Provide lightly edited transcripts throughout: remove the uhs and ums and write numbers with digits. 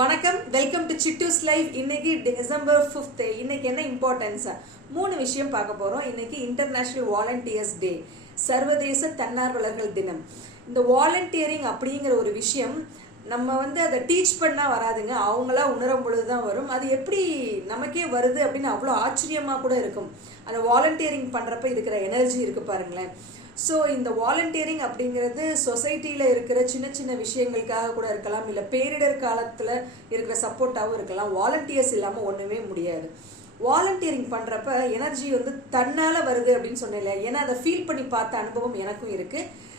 வணக்கம், welcome to சிட்டூஸ் live. இன்னைக்கு December 5th. இன்னைக்கு என்ன இம்பார்ட்டன்ஸ்? 3 விஷயம் பார்க்க போறோம். இன்னைக்கு இன்டர்நேஷனல் வாலண்டியர்ஸ் டே, சர்வதேச தன்னார்வலர்கள் தினம். இந்த வாலண்டியரிங் அப்படிங்கிற ஒரு விஷயம் நம்ம அதை டீச் பண்ணா வராதுங்க, அவங்களா உணரும் பொழுதுதான் வரும். அது எப்படி நமக்கே வருது அப்படின்னு அவ்வளோ ஆச்சரியமா கூட இருக்கும். அந்த வாலண்டியரிங் பண்றப்ப இருக்கிற எனர்ஜி இருக்கு பாருங்களேன். ஸோ இந்த வாலண்டியரிங் அப்படிங்கிறது சொசைட்டியில் இருக்கிற சின்ன சின்ன விஷயங்களுக்காக கூட இருக்கலாம், இல்லை பேரிடர் காலத்தில் இருக்கிற சப்போர்ட்டாகவும் இருக்கலாம். வாலண்டியர்ஸ் இல்லாமல் ஒன்றுமே முடியாது. வாலண்டியரிங் பண்ணுறப்ப எனர்ஜி தன்னால் வருது அப்படின்னு சொன்னேன். ஏன்னா அதை ஃபீல் பண்ணி பார்த்த அனுபவம் எனக்கும் இருக்குது.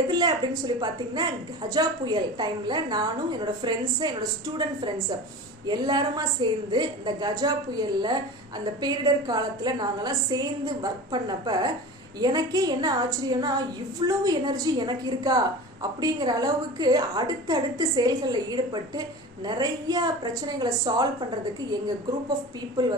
எதில் அப்படின்னு சொல்லி பார்த்தீங்கன்னா, கஜா புயல் டைமில் நானும் என்னோடய ஃப்ரெண்ட்ஸு, என்னோடய ஸ்டூடெண்ட் ஃப்ரெண்ட்ஸு எல்லாருமா சேர்ந்து இந்த கஜா புயலில் அந்த பேரிடர் காலத்தில் நாங்கள்லாம் சேர்ந்து ஒர்க் பண்ணப்போ எனக்கே என்ன ஆச்சரியம்னா, இவ்வளவு எனர்ஜி எனக்கு இருக்கா அப்படிங்கிற அளவுக்கு அடுத்தடுத்து செயல்களில் ஈடுபட்டு நிறைய பிரச்சனைகளை சால்வ் பண்ணுறதுக்கு எங்கள் குரூப் ஆஃப் பீப்புள்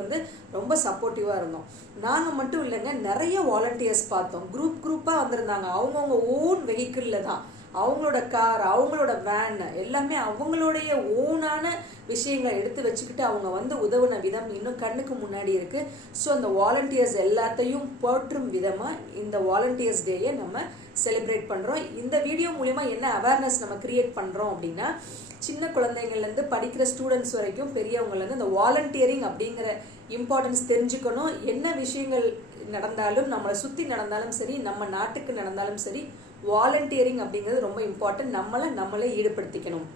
ரொம்ப சப்போர்ட்டிவாக இருந்தோம். நாங்கள் மட்டும் இல்லைங்க, நிறைய வாலண்டியர்ஸ் பார்த்தோம். குரூப்பாக வந்திருந்தாங்க. அவங்கவுங்க ஓன் வெஹிக்கிளில் தான், அவங்களோட கார், அவங்களோட வேன் எல்லாமே அவங்களுடைய ஓனான விஷயங்களை எடுத்து வச்சுக்கிட்டு அவங்க உதவுன விதம் இன்னும் கண்ணுக்கு முன்னாடி இருக்கு. ஸோ அந்த வாலண்டியர்ஸ் எல்லாத்தையும் போற்றும் விதமாக இந்த வாலண்டியர்ஸ் டேயை நம்ம செலிப்ரேட் பண்ணுறோம். இந்த வீடியோ மூலிமா என்ன அவேர்னஸ் நம்ம கிரியேட் பண்ணுறோம் அப்படின்னா, சின்ன குழந்தைங்கள்லேருந்து படிக்கிற ஸ்டூடெண்ட்ஸ் வரைக்கும் பெரியவங்கலேருந்து இந்த வாலண்டியரிங் அப்படிங்கிற இம்பார்ட்டன்ஸ் தெரிஞ்சுக்கணும். என்ன விஷயங்கள் நடந்தாலும், நம்மளை சுற்றி நடந்தாலும் சரி, நம்ம நாட்டுக்கு நடந்தாலும் சரி, வாலண்டியரிங் அப்படிங்கிறது ரொம்ப இம்பார்ட்டன்ட். நம்மளே ஈடுபடுத்திக்கணும்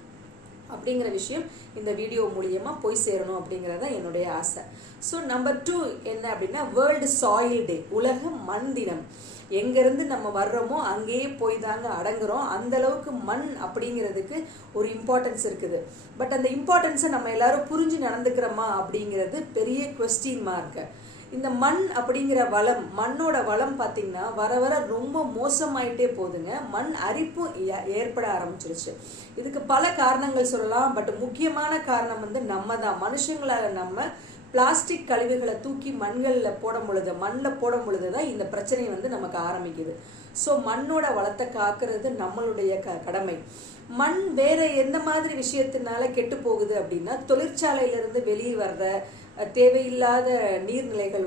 அப்படிங்கிற விஷயம் இந்த வீடியோ மூலியமா போய் சேரணும் அப்படிங்கிறது தான் என்னுடைய ஆசை. ஸோ நம்பர் 2 என்ன அப்படின்னா, வேர்ல்டு சாயில் டே, உலக மண் தினம். எங்கேருந்து நம்ம வர்றோமோ அங்கேயே போய் தாங்க அடங்குறோம். அந்த அளவுக்கு மண் அப்படிங்கிறதுக்கு ஒரு இம்பார்ட்டன்ஸ் இருக்குது. பட் அந்த இம்பார்ட்டன்ஸை நம்ம எல்லாரும் புரிஞ்சு நடந்துக்கிறோமா அப்படிங்கிறது பெரிய குவெஸ்டின் மார்க்கு. இந்த மண் அப்படிங்கிற வளம், மண்ணோட வளம் பார்த்தீங்கன்னா வர வர ரொம்ப மோசமாயிட்டே போகுதுங்க. மண் அரிப்பும் ஏற்பட ஆரம்பிச்சிருச்சு. இதுக்கு பல காரணங்கள் சொல்லலாம். பட் முக்கியமான காரணம் நம்ம தான், மனுஷங்களாக நம்ம பிளாஸ்டிக் கழிவுகளை தூக்கி மண்ணில் போடும் பொழுது தான் இந்த பிரச்சனை நமக்கு ஆரம்பிக்குது. ஸோ மண்ணோட வளத்தை காக்கிறது நம்மளுடைய கடமை. மண் வேற எந்த மாதிரி விஷயத்தினால கெட்டு போகுது அப்படின்னா, தொழிற்சாலையிலிருந்து வெளியே வர்ற தேவையில்லாத நீர்நிலைகள்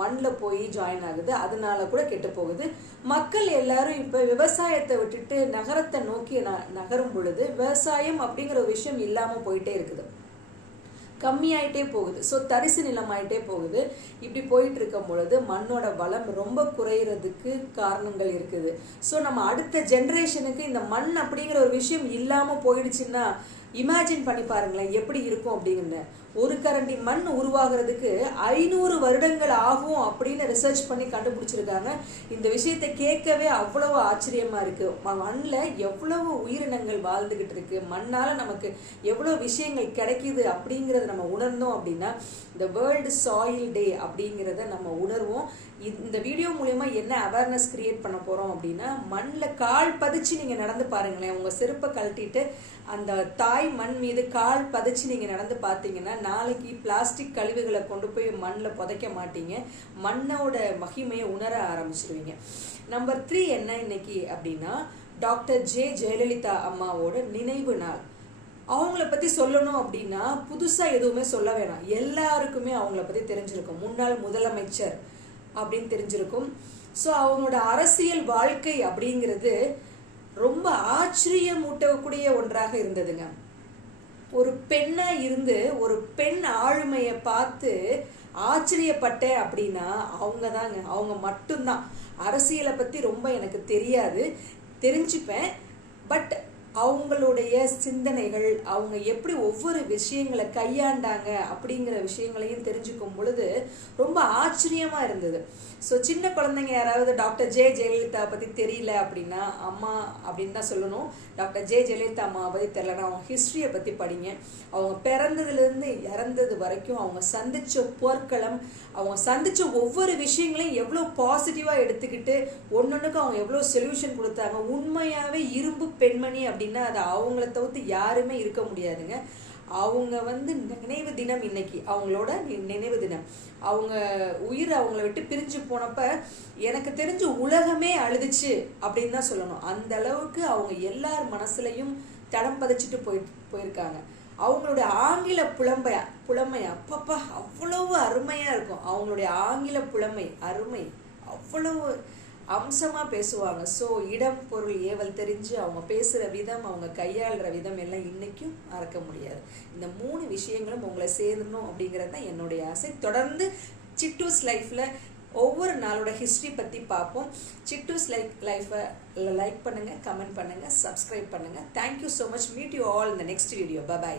மண்ணில் போய் ஜாயின் ஆகுது, அதனால கூட கெட்டு போகுது. மக்கள் எல்லாரும் இப்போ விவசாயத்தை விட்டுட்டு நகரத்தை நோக்கி நகரும் பொழுது விவசாயம் அப்படிங்கிற ஒரு விஷயம் இல்லாமல் போயிட்டே இருக்குது, கம்மியாயிட்டே போகுது. ஸோ தரிசு நிலமாயிட்டே போகுது. இப்படி போயிட்டு இருக்கும் பொழுது மண்ணோட வளம் ரொம்ப குறையிறதுக்கு காரணங்கள் இருக்குது. ஸோ நம்ம அடுத்த ஜென்ரேஷனுக்கு இந்த மண் அப்படிங்கிற ஒரு விஷயம் இல்லாமல் போயிடுச்சுன்னா இமேஜின் பண்ணி பாருங்களேன் எப்படி இருக்கும் அப்படிங்கிற. ஒரு கரண்டி மண் உருவாகிறதுக்கு 500 வருடங்கள் ஆகும் அப்படின்னு ரிசர்ச் பண்ணி கண்டுபிடிச்சிருக்காங்க. இந்த விஷயத்தை கேட்கவே அவ்வளவு ஆச்சரியமா இருக்கு. மண்ணில் எவ்வளவு உயிரினங்கள் வாழ்ந்துகிட்டு இருக்கு, மண்ணால நமக்கு எவ்வளவு விஷயங்கள் கிடைக்குது அப்படிங்கிறத நம்ம உணர்ந்தோம் அப்படின்னா இந்த வேர்ல்டு சாயில் டே அப்படிங்கிறத நம்ம உணர்வோம். இந்த வீடியோ மூலமா என்ன அவேர்னஸ் கிரியேட் பண்ண போறோம் அப்படின்னா, மண்ணில் கால் பதிச்சு நீங்க நடந்து பாருங்களேன். உங்க செருப்பை கழட்டிட்டு அந்த தாய் மண் மீது கால் பதிச்சு நீங்க நடந்து பார்த்தீங்கன்னா நாளைக்கு பிளாஸ்டிக் கழிவுகளை கொண்டு போய் மண்ணில் புதைக்க மாட்டீங்க. மண்ணோட மகிமையை உணர ஆரம்பிச்சிருவீங்க. நம்பர் 3 என்ன இன்னைக்கு அப்படின்னா, டாக்டர் ஜெயலலிதா அம்மாவோட நினைவு நாள். அவங்கள பற்றி சொல்லணும் அப்படின்னா புதுசாக எதுவுமே சொல்ல வேணாம், எல்லாருக்குமே அவங்கள பற்றி தெரிஞ்சிருக்கும். முன்னாள் முதலமைச்சர் அப்படின்னு தெரிஞ்சிருக்கும். ஸோ அவங்களோட அரசியல் வாழ்க்கை அப்படிங்கிறது ரொம்ப ஆச்சரியமூட்டக்கூடிய ஒன்றாக இருந்ததுங்க. ஒரு பெண்ணா இருந்து ஒரு பெண் ஆளுமையை பார்த்து ஆச்சரியப்பட்டேன் அப்படின்னா அவங்க தாங்க, அவங்க மட்டும்தான். அரசியலை பற்றி ரொம்ப எனக்கு தெரியாது, தெரிஞ்சுப்பேன். பட் அவங்களுடைய சிந்தனைகள், அவங்க எப்படி ஒவ்வொரு விஷயங்களை கையாண்டாங்க அப்படிங்கிற விஷயங்களையும் தெரிஞ்சுக்கும் பொழுது ரொம்ப ஆச்சரியமா இருந்தது. ஸோ சின்ன குழந்தைங்க யாராவது டாக்டர் ஜெயலலிதா பற்றி தெரியல அப்படின்னா அம்மா அப்படின்னு தான் சொல்லணும். டாக்டர் ஜெயலலிதா அம்மாவை பற்றி தெரியலன்னா அவங்க ஹிஸ்ட்ரியை பற்றி படிங்க. அவங்க பிறந்ததுலேருந்து இறந்தது வரைக்கும் அவங்க சந்திச்ச போர்க்களம், அவங்க சந்திச்ச ஒவ்வொரு விஷயங்களையும் எவ்வளோ பாசிட்டிவாக எடுத்துக்கிட்டு ஒன்னொன்றுக்கும் அவங்க எவ்வளோ சொல்யூஷன் கொடுத்தாங்க. உண்மையாகவே இரும்பு பெண்மணி அப்படின்னா அது அவங்கள தவிர்த்து யாருமே இருக்க முடியாதுங்க. அவங்க நினைவு தினம் இன்னைக்கு, அவங்களோட நினைவு தினம். அவங்க உயிர் அவங்கள விட்டு பிரிஞ்சு போனப்ப எனக்கு தெரிஞ்சு உலகமே அழுதுச்சு அப்படின்னு தான் சொல்லணும். அந்த அளவுக்கு அவங்க எல்லார் மனசுலையும் தடம் பதிச்சுட்டு போயிருக்காங்க. அவங்களுடைய ஆங்கில புலமை அப்பப்பா அவ்வளவு அருமையாக இருக்கும். அவங்களுடைய ஆங்கில புலமை அருமை, அவ்வளவு அம்சமாக பேசுவாங்க. ஸோ இடம் பொருள் ஏவல் தெரிஞ்சு அவங்க பேசுகிற விதம், அவங்க கையாளுற விதம் எல்லாம் இன்றைக்கும் மறக்க முடியாது. இந்த 3 விஷயங்களும் உங்களை சேரணும் அப்படிங்கிறது தான் என்னுடைய ஆசை. தொடர்ந்து சிட்டூஸ் லைஃப்பில் ஒவ்வொரு நாளோட ஹிஸ்ட்ரி பற்றி பார்ப்போம். சிட்டூஸ் லைஃப்பை லைக் பண்ணுங்கள், கமெண்ட் பண்ணுங்கள், சப்ஸ்கிரைப் பண்ணுங்கள். Thank you so much. Meet you all இந்த நெக்ஸ்ட் வீடியோ. பை.